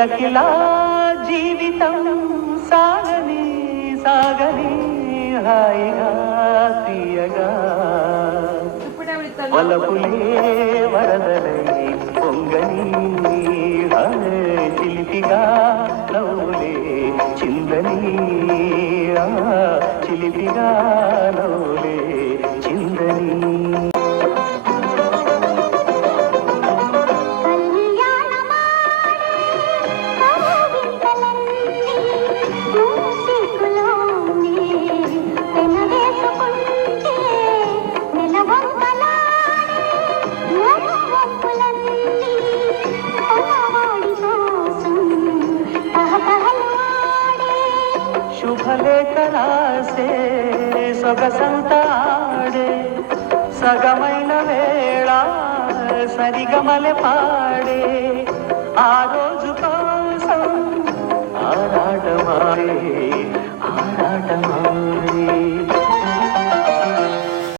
కిలకిలా జీవితం సాగని సాగని హాయిగా తీయగా వలపులే వరదలై పొంగని చిలిపిగా నవ్వులే చిందని చిలిపిగా నవ్వులే చిందని శుభలేఖనాసే సొగసంతాడే సగమైన వేళ సరిగమలె పాడే ఆ రోజు